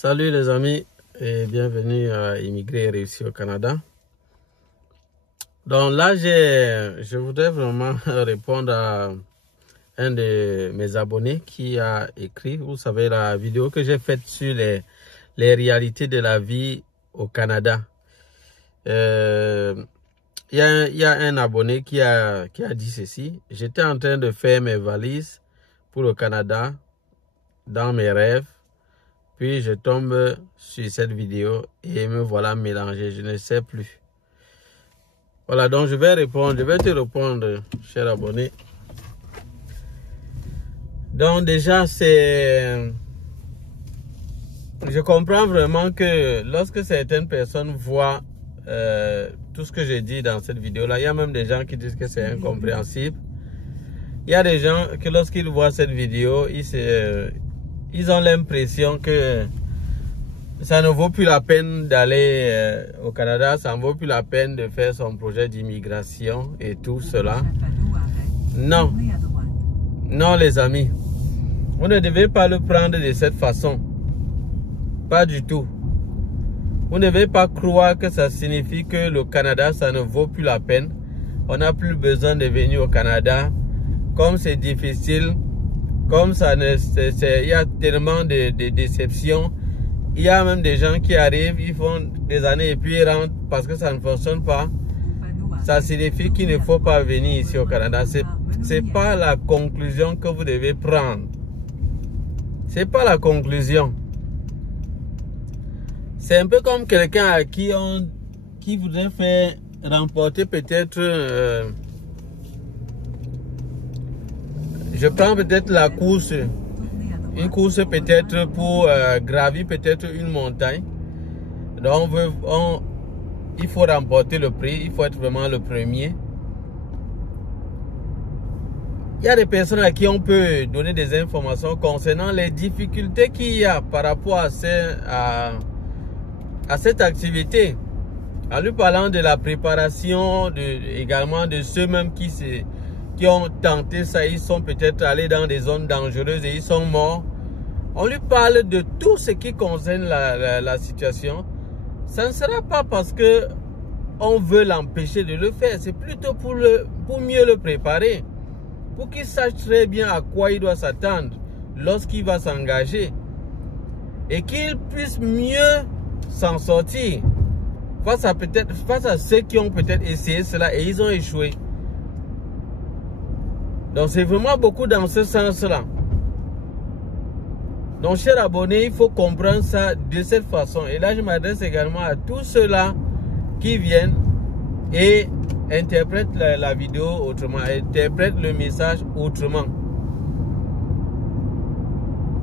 Salut les amis et bienvenue à Immigrer et réussir au Canada. Donc là, je voudrais vraiment répondre à un de mes abonnés qui a écrit, vous savez, la vidéo que j'ai faite sur les réalités de la vie au Canada. Il y a un abonné qui a dit ceci: j'étais en train de faire mes valises pour le Canada dans mes rêves. Puis je tombe sur cette vidéo et me voilà mélangé, je ne sais plus. Voilà, donc je vais te répondre, cher abonné. Donc déjà, je comprends vraiment que lorsque certaines personnes voient tout ce que j'ai dit dans cette vidéo-là, il y a même des gens qui disent que c'est incompréhensible. Il y a des gens que lorsqu'ils voient cette vidéo, ils ont l'impression que ça ne vaut plus la peine d'aller au Canada, ça ne vaut plus la peine de faire son projet d'immigration et tout cela. Non, non les amis, vous ne devez pas le prendre de cette façon, pas du tout. Vous ne devez pas croire que ça signifie que le Canada, ça ne vaut plus la peine. On n'a plus besoin de venir au Canada, comme c'est difficile. Comme ça, il y a tellement de déceptions. Il y a même des gens qui arrivent, ils font des années et puis ils rentrent parce que ça ne fonctionne pas. Ça signifie qu'il ne faut pas venir ici au Canada. C'est pas la conclusion que vous devez prendre. C'est pas la conclusion. C'est un peu comme quelqu'un qui voudrait faire remporter peut-être... je prends peut-être la course, une course peut-être pour gravir peut-être une montagne. Donc il faut remporter le prix, il faut être vraiment le premier. Il y a des personnes à qui on peut donner des informations concernant les difficultés qu'il y a par rapport à cette activité. En lui parlant de la préparation, également de ceux-mêmes qui ont tenté ça, ils sont peut-être allés dans des zones dangereuses et ils sont morts. On lui parle de tout ce qui concerne la situation. Ça ne sera pas parce que on veut l'empêcher de le faire, c'est plutôt pour mieux le préparer, pour qu'il sache très bien à quoi il doit s'attendre lorsqu'il va s'engager et qu'il puisse mieux s'en sortir face à ceux qui ont peut-être essayé cela et ils ont échoué. Donc c'est vraiment beaucoup dans ce sens-là. Donc chers abonnés, il faut comprendre ça de cette façon. Et là je m'adresse également à tous ceux-là qui viennent et interprètent la vidéo autrement, interprètent le message autrement.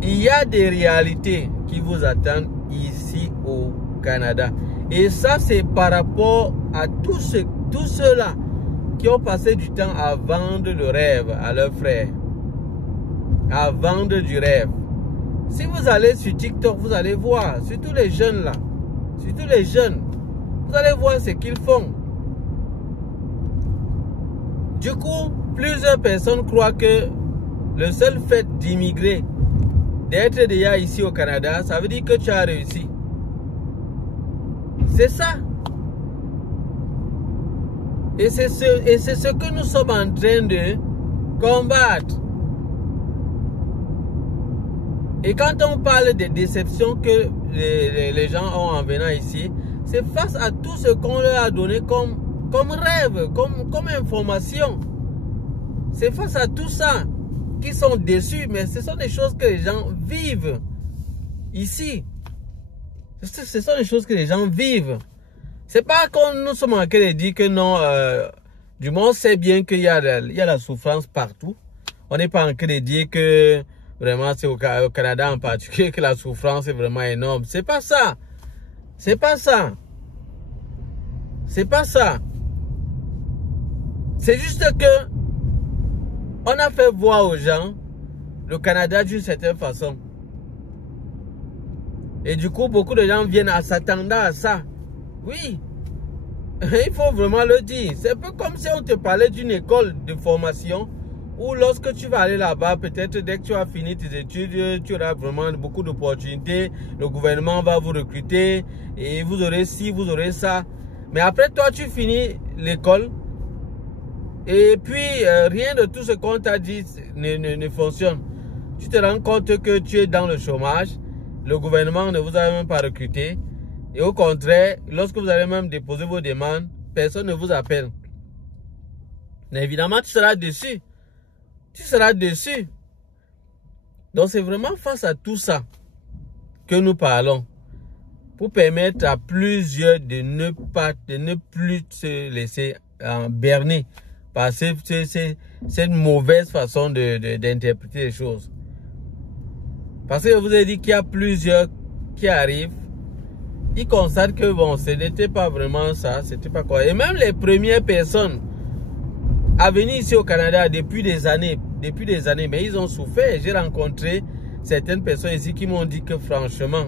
Il y a des réalités qui vous attendent ici au Canada. Et ça c'est par rapport à tous ceux-là qui ont passé du temps à vendre le rêve à leurs frères, à vendre du rêve. Si vous allez sur TikTok, vous allez voir, surtout les jeunes là, surtout les jeunes, vous allez voir ce qu'ils font. Du coup, plusieurs personnes croient que le seul fait d'immigrer, d'être déjà ici au Canada, ça veut dire que tu as réussi. C'est ça. Et c'est ce que nous sommes en train de combattre. Et quand on parle des déceptions que les gens ont en venant ici, c'est face à tout ce qu'on leur a donné comme rêve, comme information. C'est face à tout ça qu'ils sont déçus, mais ce sont des choses que les gens vivent ici. Ce sont des choses que les gens vivent. C'est pas qu'on nous sommes en train de dire que non, du moins on sait bien qu'il y a la souffrance partout. On n'est pas en train de dire que vraiment c'est au Canada en particulier que la souffrance est vraiment énorme. C'est pas ça. C'est pas ça. C'est pas ça. C'est juste que on a fait voir aux gens le Canada d'une certaine façon. Et du coup, beaucoup de gens viennent à s'attendre à ça. Oui, il faut vraiment le dire. C'est un peu comme si on te parlait d'une école de formation Ou lorsque tu vas aller là-bas, peut-être dès que tu as fini tes études, tu auras vraiment beaucoup d'opportunités. Le gouvernement va vous recruter et vous aurez ci, vous aurez ça. Mais après toi, tu finis l'école et puis rien de tout ce qu'on t'a dit ne fonctionne. Tu te rends compte que tu es dans le chômage. Le gouvernement ne vous a même pas recruté. Et au contraire, lorsque vous allez même déposer vos demandes, personne ne vous appelle. Mais évidemment, tu seras déçu. Tu seras déçu. Donc, c'est vraiment face à tout ça que nous parlons. Pour permettre à plusieurs de ne plus se laisser berner par cette mauvaise façon d'interpréter les choses. Parce que je vous ai dit qu'il y a plusieurs qui arrivent. Ils constatent que bon, ce n'était pas vraiment ça. C'était pas quoi. Et même les premières personnes à venir ici au Canada depuis des années, mais ils ont souffert. J'ai rencontré certaines personnes ici qui m'ont dit que franchement,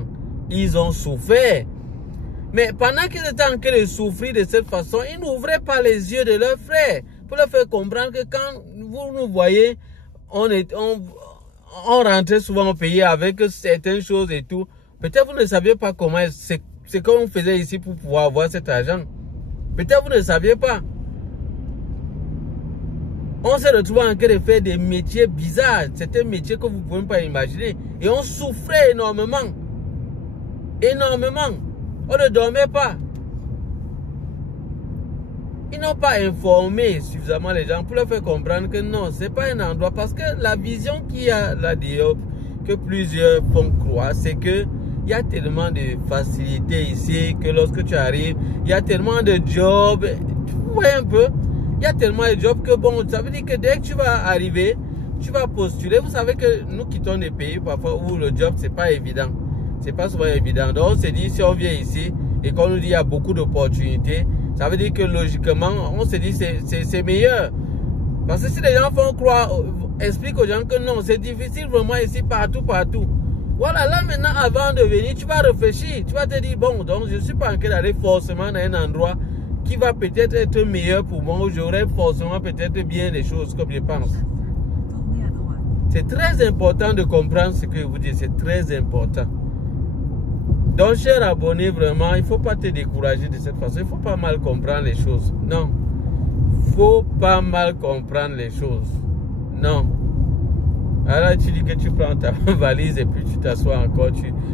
ils ont souffert. Mais pendant qu'ils étaient en train de souffrir de cette façon, ils n'ouvraient pas les yeux de leurs frères pour leur faire comprendre que quand vous nous voyez, on rentrait souvent au pays avec certaines choses et tout. Peut-être vous ne saviez pas comment c'est qu'on faisait ici pour pouvoir avoir cet argent. Peut-être vous ne saviez pas. On s'est retrouvé en train de faire des métiers bizarres. C'était un métier que vous ne pouvez pas imaginer. Et on souffrait énormément. Énormément. On ne dormait pas. Ils n'ont pas informé suffisamment les gens pour leur faire comprendre que non, ce n'est pas un endroit. Parce que la vision qu'il y a là-dedans, que plusieurs font croire, c'est que il y a tellement de facilités ici que lorsque tu arrives, il y a tellement de jobs. Tu vois un peu. Il y a tellement de jobs que bon, ça veut dire que dès que tu vas arriver, tu vas postuler. Vous savez que nous quittons des pays parfois où le job, c'est pas évident. C'est pas souvent évident. Donc on se dit, si on vient ici et qu'on nous dit qu'il y a beaucoup d'opportunités, ça veut dire que logiquement, on se dit c'est meilleur. Parce que si les gens font croire, expliquent aux gens que non, c'est difficile vraiment ici, partout. Voilà, là maintenant, avant de venir, tu vas réfléchir. Tu vas te dire, bon, donc je ne suis pas en train d'aller forcément dans un endroit qui va peut-être être meilleur pour moi, où j'aurai forcément peut-être bien les choses comme je pense. C'est très important de comprendre ce que je vous dis, c'est très important. Donc, cher abonné, vraiment, il ne faut pas te décourager de cette façon, il ne faut pas mal comprendre les choses. Non, il ne faut pas mal comprendre les choses. Non. Alors, tu dis que tu prends ta valise et puis tu t'assois encore.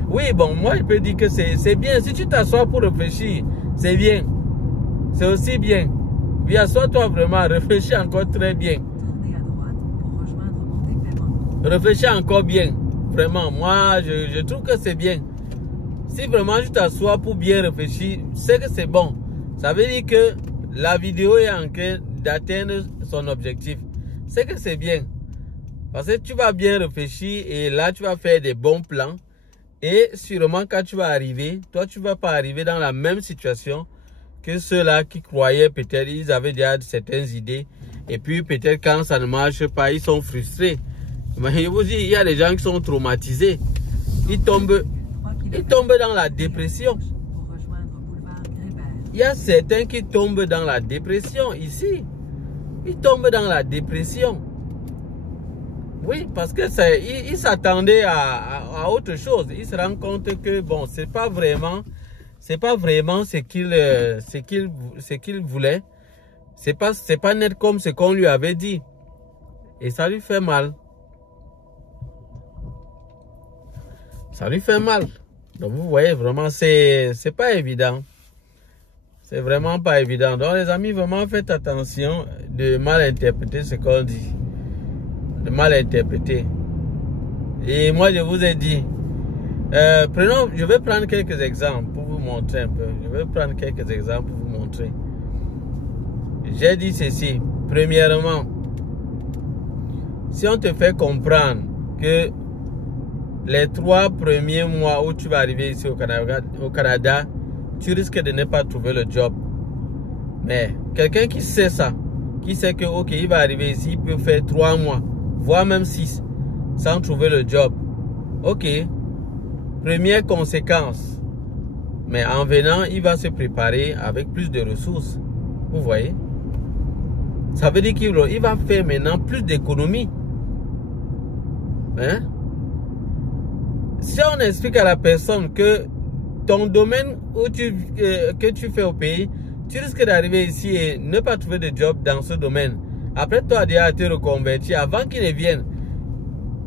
Oui, bon, moi, je peux dire que c'est bien. Si tu t'assois pour réfléchir, c'est bien. C'est aussi bien. Puis assois-toi vraiment, réfléchis encore très bien. Réfléchis encore bien. Vraiment, moi, je trouve que c'est bien. Si vraiment tu t'assois pour bien réfléchir, c'est que c'est bon. Ça veut dire que la vidéo est en train d'atteindre son objectif. C'est que c'est bien. Parce que tu vas bien réfléchir et là, tu vas faire des bons plans. Et sûrement, quand tu vas arriver, toi, tu ne vas pas arriver dans la même situation que ceux-là qui croyaient peut-être, ils avaient déjà certaines idées. Et puis, peut-être quand ça ne marche pas, ils sont frustrés. Mais je vous dis, il y a des gens qui sont traumatisés. Ils tombent dans la dépression. Il y a certains qui tombent dans la dépression ici. Ils tombent dans la dépression. Oui, parce que ils s'attendaient à autre chose. Ils se rendent compte que bon, c'est pas vraiment ce qu'il voulait. C'est pas net comme ce qu'on lui avait dit. Et ça lui fait mal. Ça lui fait mal. Donc vous voyez vraiment, c'est pas évident. C'est vraiment pas évident. Donc les amis, vraiment faites attention de mal interpréter ce qu'on dit. De mal interpréter. Et moi je vous ai dit, je vais prendre quelques exemples pour vous montrer un peu. Je vais prendre quelques exemples pour vous montrer. J'ai dit ceci. Premièrement, si on te fait comprendre que les 3 premiers mois où tu vas arriver ici au Canada, tu risques de ne pas trouver le job. Mais quelqu'un qui sait ça, qui sait que ok, il va arriver ici, il peut faire 3 mois, voire même 6, sans trouver le job. Ok, première conséquence. Mais en venant, il va se préparer avec plus de ressources. Vous voyez? Ça veut dire qu'il va faire maintenant plus d'économies. Hein? Si on explique à la personne que ton domaine que tu fais au pays, tu risques d'arriver ici et ne pas trouver de job dans ce domaine. Après, toi, déjà te reconvertir avant qu'il ne vienne.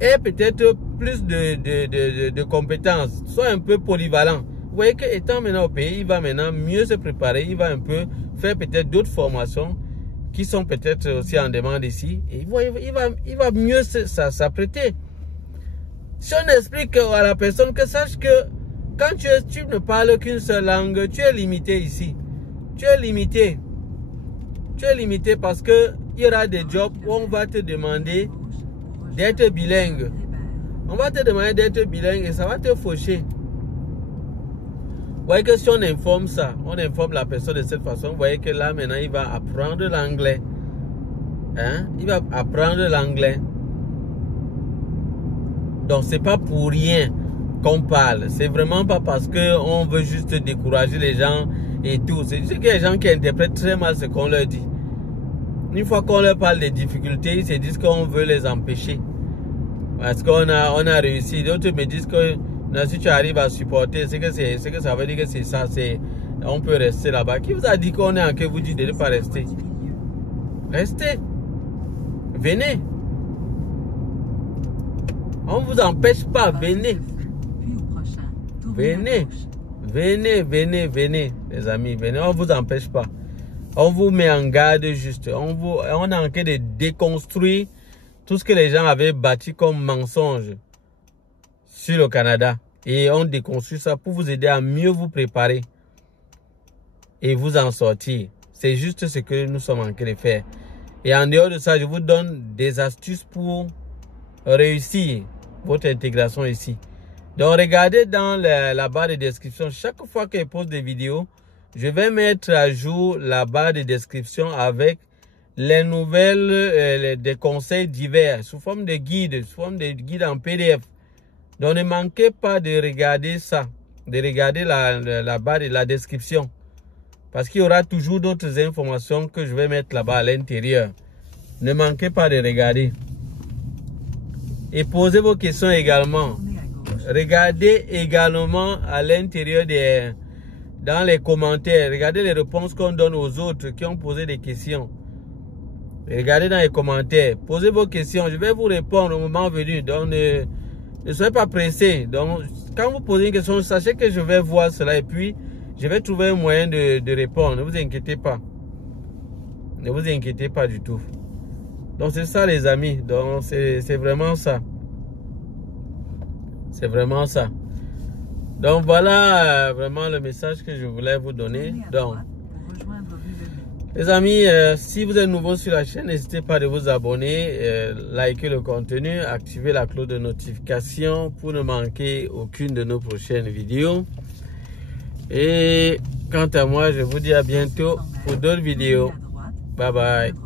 Et peut-être plus de compétences. Sois un peu polyvalent. Vous voyez qu'étant maintenant au pays, il va maintenant mieux se préparer. Il va un peu faire peut-être d'autres formations qui sont peut-être aussi en demande ici. Et il va mieux s'apprêter. Si on explique à la personne que sache que quand tu ne parles qu'une seule langue, tu es limité ici. Tu es limité. Tu es limité parce que il y aura des jobs où on va te demander d'être bilingue. On va te demander d'être bilingue et ça va te faucher. Vous voyez que si on informe ça, on informe la personne de cette façon, vous voyez que là maintenant il va apprendre l'anglais. Hein? Il va apprendre l'anglais. Donc c'est pas pour rien qu'on parle. C'est vraiment pas parce qu'on veut juste décourager les gens et tout. C'est juste qu'il y a des gens qui interprètent très mal ce qu'on leur dit. Une fois qu'on leur parle des difficultés, ils se disent qu'on veut les empêcher. Parce qu'on a réussi. D'autres me disent que si tu arrives à supporter, c'est que ça veut dire que c'est ça. On peut rester là-bas. Qui vous a dit qu'on est en que vous dites de ne pas rester? Restez. Venez. On ne vous empêche pas. Venez. Venez. Venez, les amis. Venez. On ne vous empêche pas. On vous met en garde juste. On a en train de déconstruire tout ce que les gens avaient bâti comme mensonge sur le Canada. Et on déconstruit ça pour vous aider à mieux vous préparer et vous en sortir. C'est juste ce que nous sommes en train de faire. Et en dehors de ça, je vous donne des astuces pour réussir votre intégration ici. Donc, regardez dans la barre de description. Chaque fois que je pose des vidéos, je vais mettre à jour la barre de description avec les nouvelles, des conseils divers, sous forme de guides, sous forme de guides en PDF. Donc, ne manquez pas de regarder ça, de regarder la barre de la description. Parce qu'il y aura toujours d'autres informations que je vais mettre là-bas à l'intérieur. Ne manquez pas de regarder. Et posez vos questions également. Regardez également à l'intérieur dans les commentaires. Regardez les réponses qu'on donne aux autres qui ont posé des questions. Regardez dans les commentaires. Posez vos questions. Je vais vous répondre au moment venu. Donc, ne soyez pas pressés. Donc, quand vous posez une question, sachez que je vais voir cela et puis je vais trouver un moyen de répondre. Ne vous inquiétez pas. Ne vous inquiétez pas du tout. Donc, c'est ça, les amis. Donc, c'est vraiment ça. C'est vraiment ça. Donc, voilà vraiment le message que je voulais vous donner. Donc, les amis, si vous êtes nouveau sur la chaîne, n'hésitez pas à vous abonner, liker le contenu, activer la cloche de notification pour ne manquer aucune de nos prochaines vidéos. Et quant à moi, je vous dis à bientôt pour d'autres vidéos. Bye bye.